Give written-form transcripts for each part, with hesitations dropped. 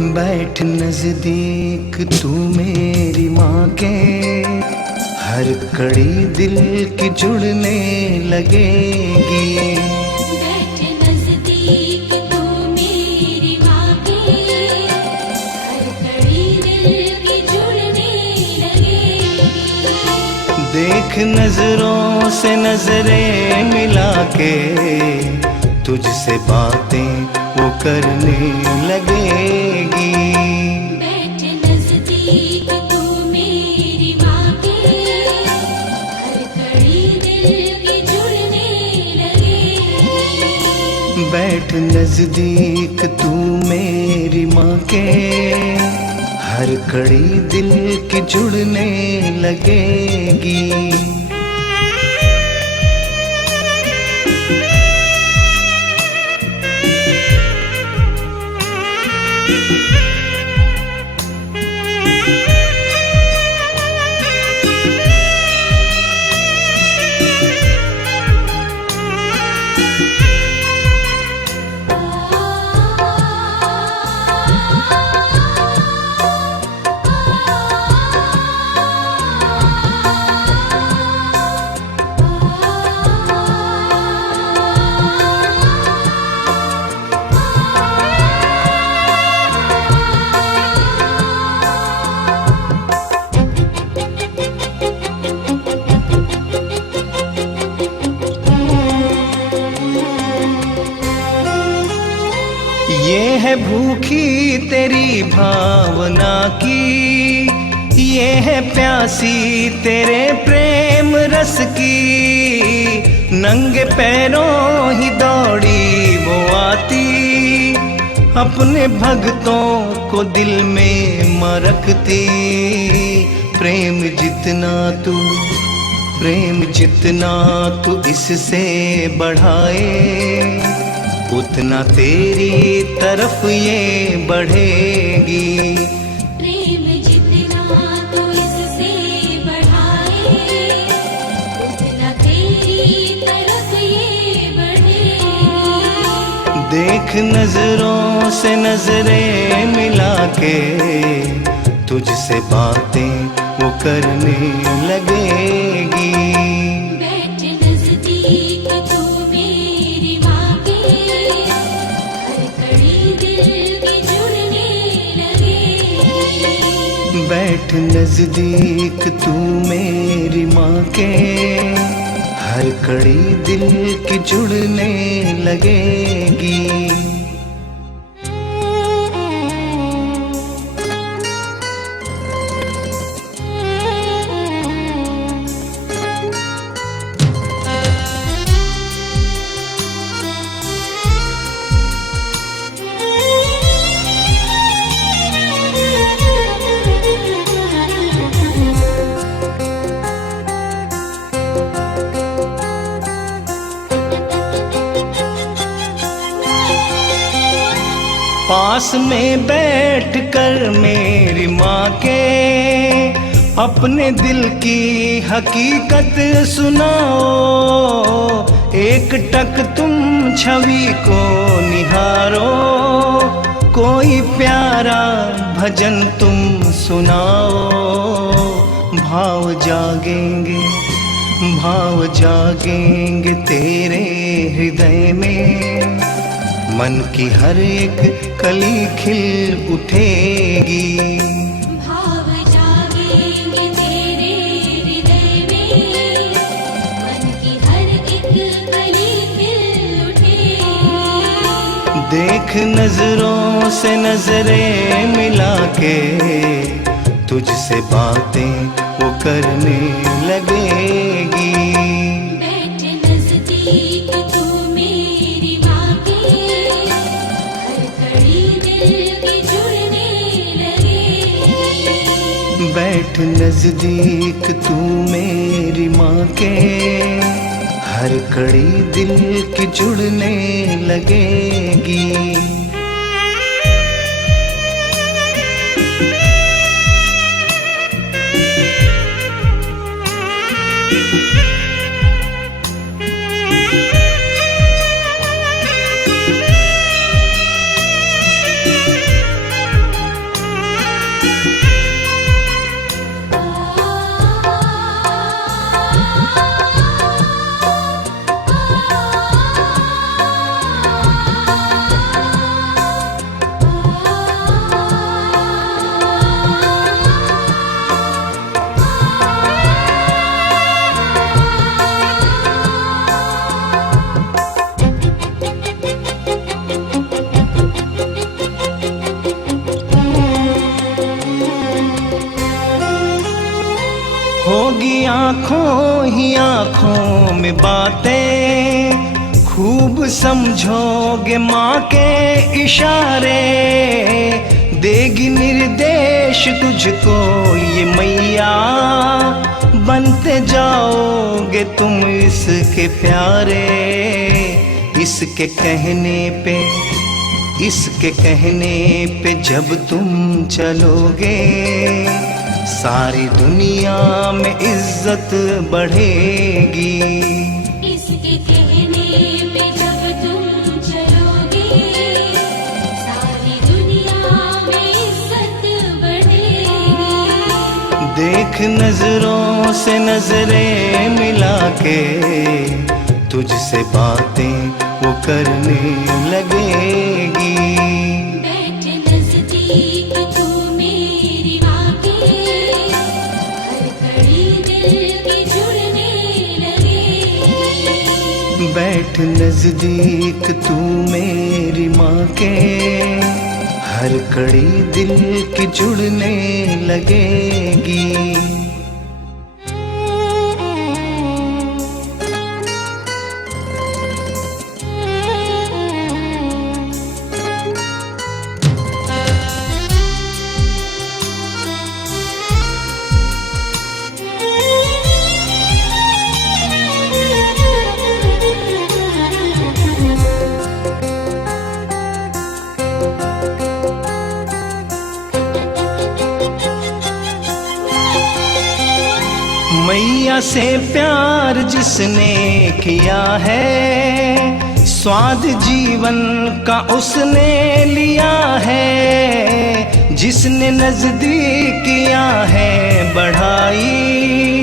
बैठ नजदीक तू मेरी माँ के, हर कड़ी दिल की जुड़ने लगेगी। बैठ नजदीक तू मेरी माँ के, हर कड़ी दिल की जुड़ने लगेगी। देख नजरों से नजरें मिला के, तुझसे बातें वो करने लगेगी। बैठ नजदीक तू मेरी माँ के, हर कड़ी दिल की जुड़ने लगेगी। बैठ नजदीक तू मेरी माँ के, हर कड़ी दिल की जुड़ने लगेगी। ये है भूखी तेरी भावना की, ये है प्यासी तेरे प्रेम रस की। नंगे पैरों ही दौड़ी वो आती, अपने भक्तों को दिल में मरकती। प्रेम जितना तू इससे बढ़ाए, उतना तेरी तरफ ये बढ़ेगी। प्रेम जितना तू इससे बढ़ाए, उतना तेरी तरफ ये बढ़ेगी। देख नजरों से नजरें मिला के, तुझसे बातें वो करने लगेगी। बैठ नजदीक तू मेरी माँ के, हर कड़ी दिल की जुड़ने लगेगी। बैठ नजदीक तू मेरी माँ के, हर कड़ी दिल की जुड़ने लगेगी। पास में बैठ कर मेरी माँ के, अपने दिल की हकीकत सुनाओ। एक टक तुम छवि को निहारो, कोई प्यारा भजन तुम सुनाओ। भाव जागेंगे तेरे हृदय में, मन की हर एक कली खिल उठेगी। भाव जागेंगे तेरे हृदय में, मन की हर एक कली खिल उठेगी। देख नजरों से नजरें मिला के, तुझसे बातें वो करने लगेगी। बैठ नजदीक तू मेरी माँ के, हर कड़ी दिल की जुड़ने लगेगी। बैठ नजदीक तू मेरी माँ के, हर कड़ी दिल की जुड़ने लगेगी। आँखों ही आँखों में बातें, खूब समझोगे माँ के इशारे, देगी निर्देश तुझको ये मैया, बनते जाओगे तुम इसके प्यारे। इसके कहने पे जब तुम चलोगे, सारी दुनिया में इज्जत बढ़ेगी। इसके कहने पे जब तुम चलोगे, सारी दुनिया में इज्जत बढ़ेगी। देख नजरों से नजरें मिला के, तुझसे बातें वो करने लगेगी। बैठ नजदीक तू मेरी माँ के, हर घड़ी दिल की जुड़ने लगेगी। बैठ नजदीक तू मेरी माँ के, हर कड़ी दिल की जुड़ने लगेगी। मैया से प्यार जिसने किया है, स्वाद जीवन का उसने लिया है। जिसने नजदीक किया है बढ़ाई,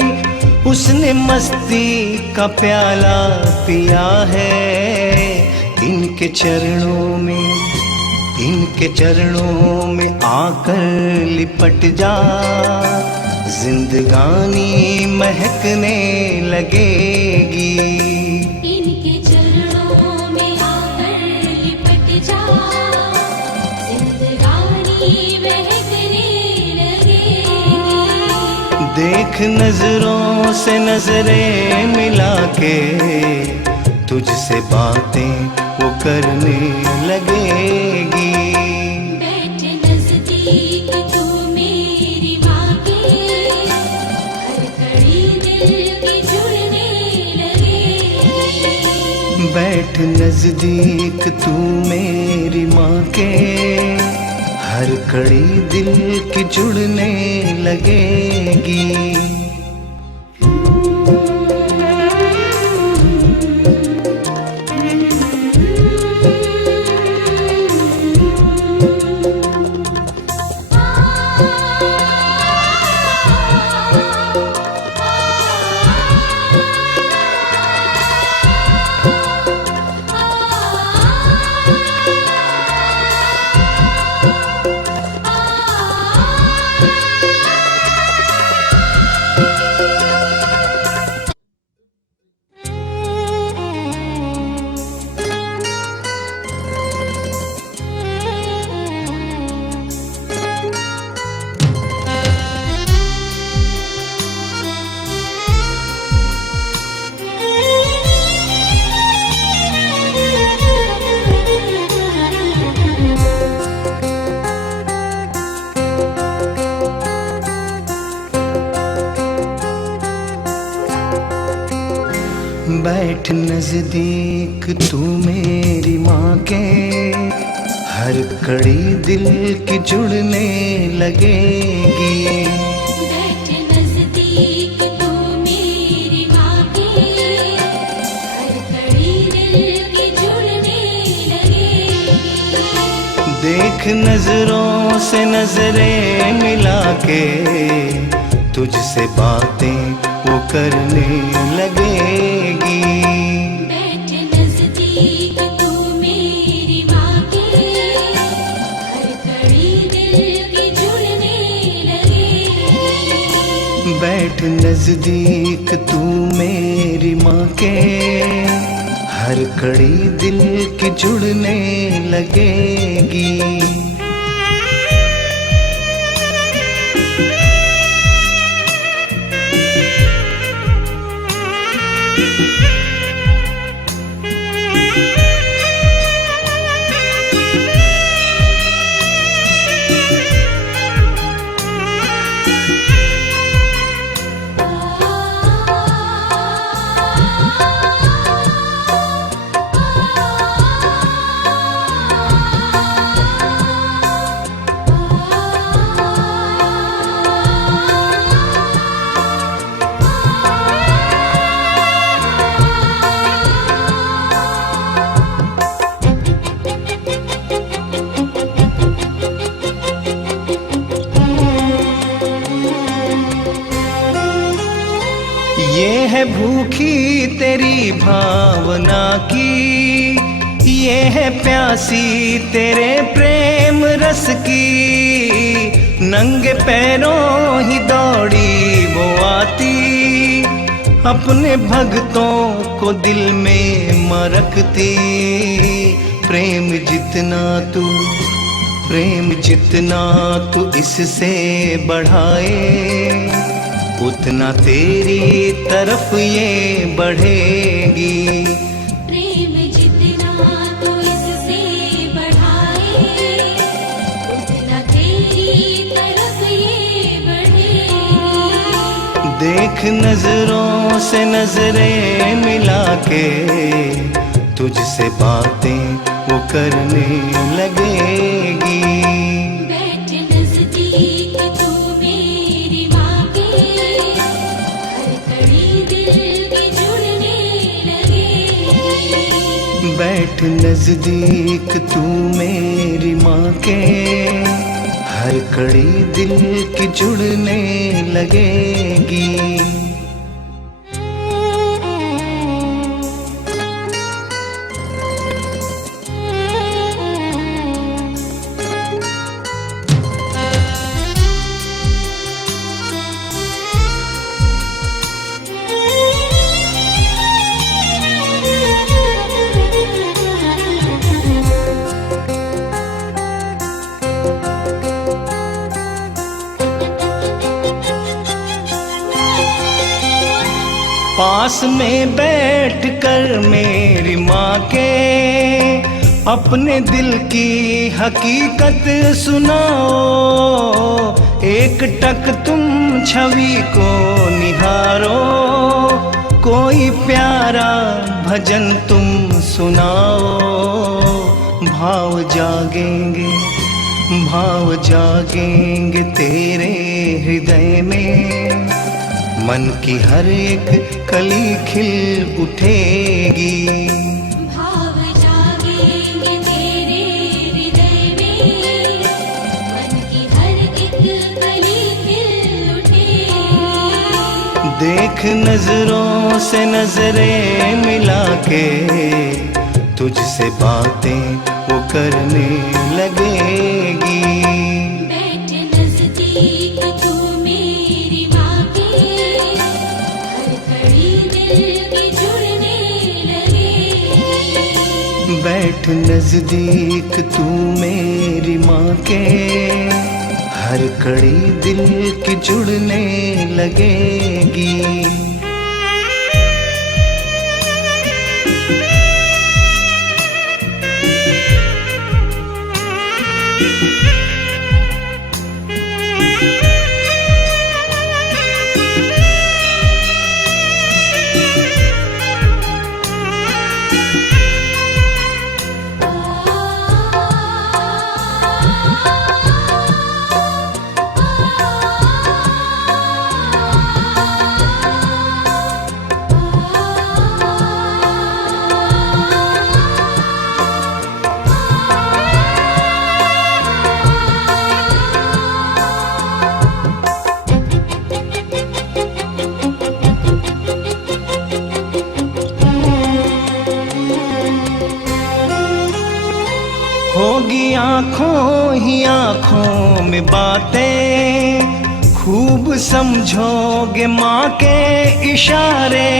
उसने मस्ती का प्याला पिया है। इनके चरणों में आकर लिपट जा, जिंदगानी महकने लगेगी। इनके चरणों में आकर लिपट जा, जिंदगानी महकने लगेगी। देख नजरों से नजरें मिला के, तुझसे बातें वो करने लगेगी। बैठ नजदीक तू मेरी माँ के, हर घड़ी दिल की जुड़ने लगेगी। बैठ नजदीक तू मेरी माँ के, हर कड़ी दिल की जुड़ने लगेगी। बैठ नजदीक तू मेरी माँ के, हर कड़ी दिल की जुड़ने लगेगी। बैठ नजदीक तू मेरी माँ के, हर घड़ी दिल की जुड़ने लगेगी। देख नजरों से नजरें मिला के, तुझसे बातें वो करने लगेगी। बैठ नजदीक तू मेरी माँ के, हर घड़ी दिल की जुड़ने लगेगी। बैठ नजदीक तू मेरी माँ के, हर कड़ी दिल की जुड़ने लगेगी। है भूखी तेरी भावना की, ये है प्यासी तेरे प्रेम रस की। नंगे पैरों ही दौड़ी वो आती, अपने भक्तों को दिल में मरकती। प्रेम जितना तू इससे बढ़ाए, उतना तेरी तरफ ये बढ़ेगी। प्रेम जितना तो इससे बढ़ाए, उतना तेरी तरफ ये बढ़ेगी। देख नजरों से नजरें मिला के, तुझसे बातें वो करने लगेगी। बैठ नजदीक तू मेरी माँ के, हर कड़ी दिल के जुड़ने लगेगी। बैठ नजदीक तू मेरी माँ के, हर कड़ी दिल की जुड़ने लगेगी। पास में बैठ कर मेरी माँ के, अपने दिल की हकीकत सुनाओ। एक टक तुम छवि को निहारो, कोई प्यारा भजन तुम सुनाओ। भाव जागेंगे तेरे हृदय में, मन की हर एक कली खिल उठेगी। भाव जागेंगे तेरे हृदय में, मन की हर एक कली खिल उठेगी। देख नजरों से नजरें मिला के, तुझसे बातें वो करने लगेगी। बैठ नजदीक तू मेरी माँ के, हर कड़ी दिल के जुड़ने लगेगी। बैठ नजदीक तू मेरी माँ के, हर कड़ी दिल की जुड़ने लगेगी। होगी आँखों ही आँखों में बातें, खूब समझोगे माँ के इशारे।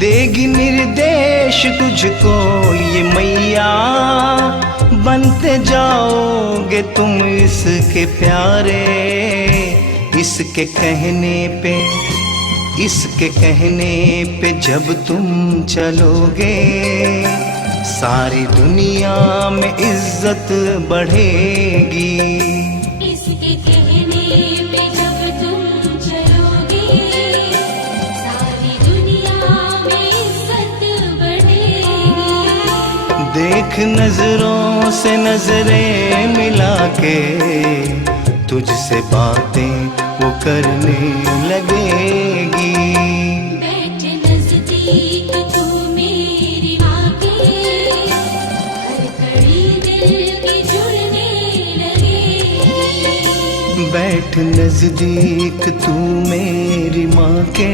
देगी निर्देश तुझको ये मैया, बनते जाओगे तुम इसके प्यारे। इसके कहने पे जब तुम चलोगे, सारी दुनिया में इज्जत बढ़ेगी। इसके कहने पे जब तुम चलोगे, सारी दुनिया में इज्जत बढ़ेगी। देख नजरों से नजरें मिला के, तुझसे बातें वो करने लगेगी। बैठ नजदीक तू मेरी माँ के, हर कड़ी दिल के जुड़ने लगेगी। बैठ नजदीक तू मेरी माँ के,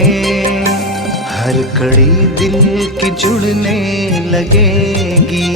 हर कड़ी दिल की जुड़ने लगेगी।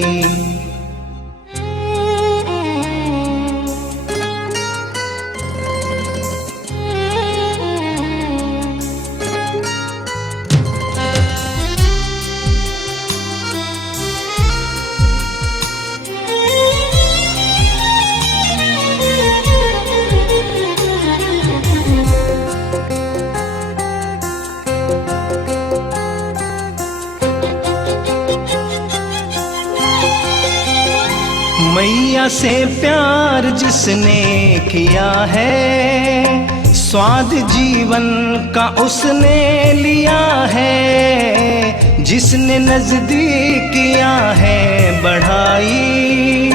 मैया से प्यार जिसने किया है, स्वाद जीवन का उसने लिया है। जिसने नजदीकियां है बढ़ाई,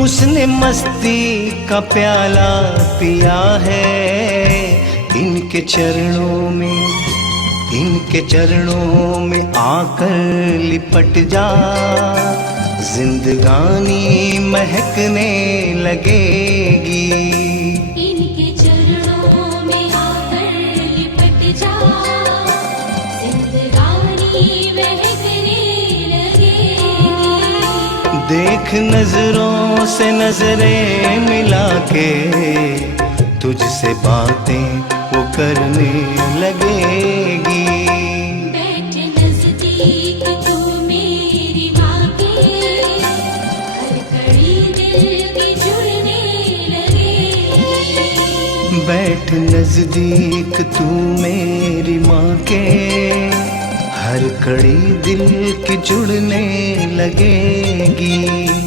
उसने मस्ती का प्याला पिया है। इनके चरणों में आकर लिपट जा, जिंदगानी महकने लगेगी। इनके चरणों में आकर लिपट जा, जिंदगानी महकने लगेगी। देख नजरों से नजरें मिला के, तुझसे बातें वो करने लगेगी। बैठ नजदीक तू मेरी माँ के, हर कड़ी दिल की जुड़ने लगेगी। बैठ नजदीक तू मेरी माँ के, हर कड़ी दिल की जुड़ने लगेगी।